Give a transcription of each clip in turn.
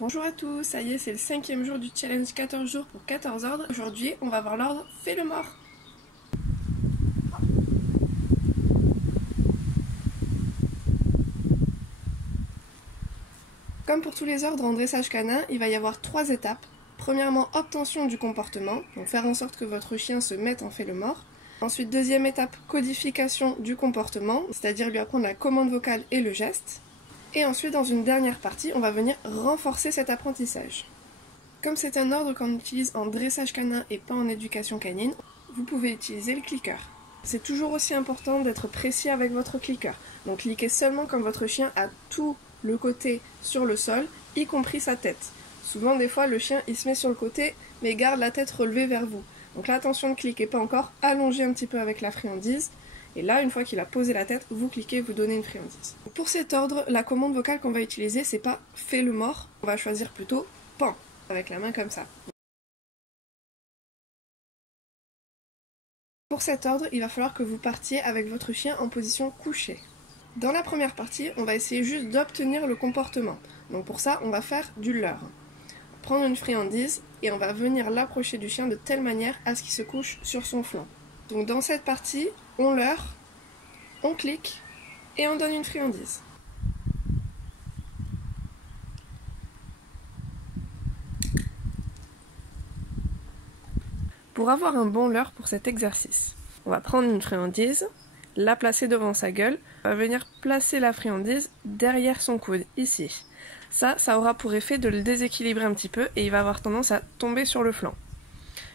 Bonjour à tous, ça y est, c'est le 5e jour du challenge 14 jours pour 14 ordres. Aujourd'hui, on va voir l'ordre Fais le mort. Comme pour tous les ordres en dressage canin, il va y avoir 3 étapes. Premièrement, obtention du comportement, donc faire en sorte que votre chien se mette en fait le mort. Ensuite, deuxième étape, codification du comportement, c'est-à-dire lui apprendre la commande vocale et le geste. Et ensuite, dans une dernière partie, on va venir renforcer cet apprentissage. Comme c'est un ordre qu'on utilise en dressage canin et pas en éducation canine, vous pouvez utiliser le clicker. C'est toujours aussi important d'être précis avec votre clicker. Donc cliquez seulement quand votre chien a tout le côté sur le sol, y compris sa tête. Souvent, des fois, le chien il se met sur le côté, mais garde la tête relevée vers vous. Donc là, attention, ne cliquez pas encore, allongez un petit peu avec la friandise. Et là, une fois qu'il a posé la tête, vous cliquez, vous donnez une friandise. Pour cet ordre, la commande vocale qu'on va utiliser, c'est pas « fais le mort », on va choisir plutôt « pan » avec la main comme ça. Pour cet ordre, il va falloir que vous partiez avec votre chien en position couchée. Dans la première partie, on va essayer juste d'obtenir le comportement. Donc pour ça, on va faire du leurre. Prendre une friandise et on va venir l'approcher du chien de telle manière à ce qu'il se couche sur son flanc. Donc dans cette partie, on leurre, on clique et on donne une friandise. Pour avoir un bon leurre pour cet exercice, on va prendre une friandise, la placer devant sa gueule, on va venir placer la friandise derrière son coude, ici. Ça aura pour effet de le déséquilibrer un petit peu et il va avoir tendance à tomber sur le flanc.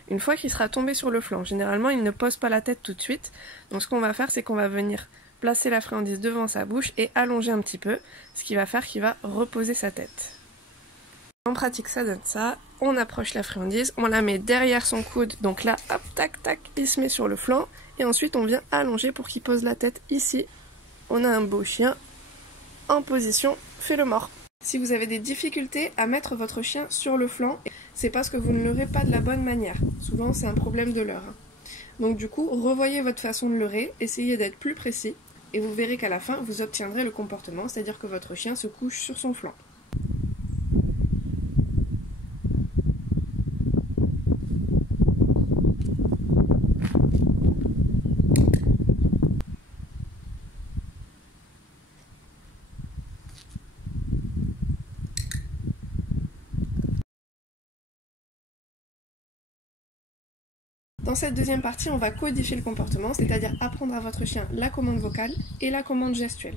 Une fois qu'il sera tombé sur le flanc, généralement il ne pose pas la tête tout de suite, donc ce qu'on va faire c'est qu'on va venir placer la friandise devant sa bouche et allonger un petit peu, ce qui va faire qu'il va reposer sa tête. En pratique ça donne ça, on approche la friandise, on la met derrière son coude, donc là hop tac tac, il se met sur le flanc, et ensuite on vient allonger pour qu'il pose la tête ici. On a un beau chien en position Fais le mort. Si vous avez des difficultés à mettre votre chien sur le flanc, c'est parce que vous ne leurrez pas de la bonne manière. Souvent c'est un problème de leurre. Donc du coup, revoyez votre façon de leurrer, essayez d'être plus précis, et vous verrez qu'à la fin, vous obtiendrez le comportement, c'est-à-dire que votre chien se couche sur son flanc. Dans cette deuxième partie, on va codifier le comportement, c'est-à-dire apprendre à votre chien la commande vocale et la commande gestuelle.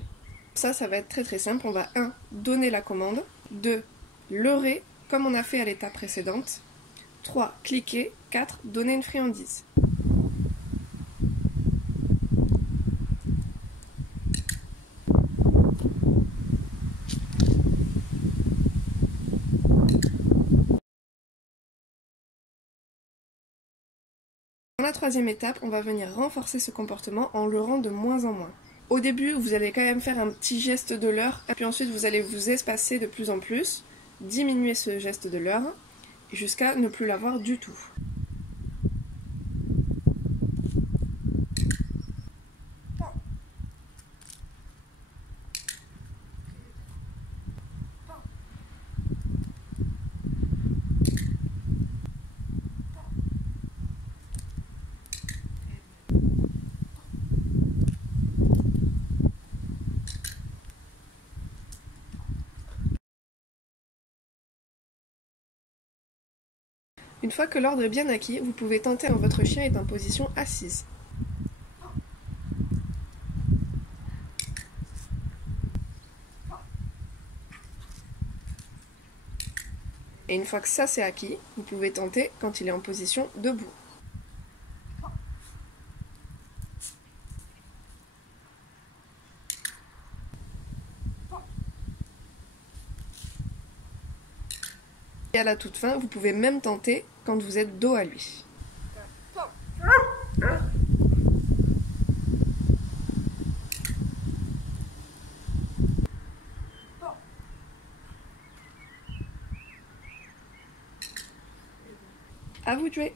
Ça va être très simple. On va 1. Donner la commande, 2. Leurrer, comme on a fait à l'étape précédente, 3. Cliquer, 4. Donner une friandise. Dans la troisième étape, on va venir renforcer ce comportement en leurrant de moins en moins. Au début, vous allez quand même faire un petit geste de leurre, et puis ensuite vous allez vous espacer de plus en plus, diminuer ce geste de leurre, jusqu'à ne plus l'avoir du tout. Une fois que l'ordre est bien acquis, vous pouvez tenter quand votre chien est en position assise. Et une fois que ça c'est acquis, vous pouvez tenter quand il est en position debout. Et à la toute fin, vous pouvez même tenter quand vous êtes dos à lui. À vous de jouer!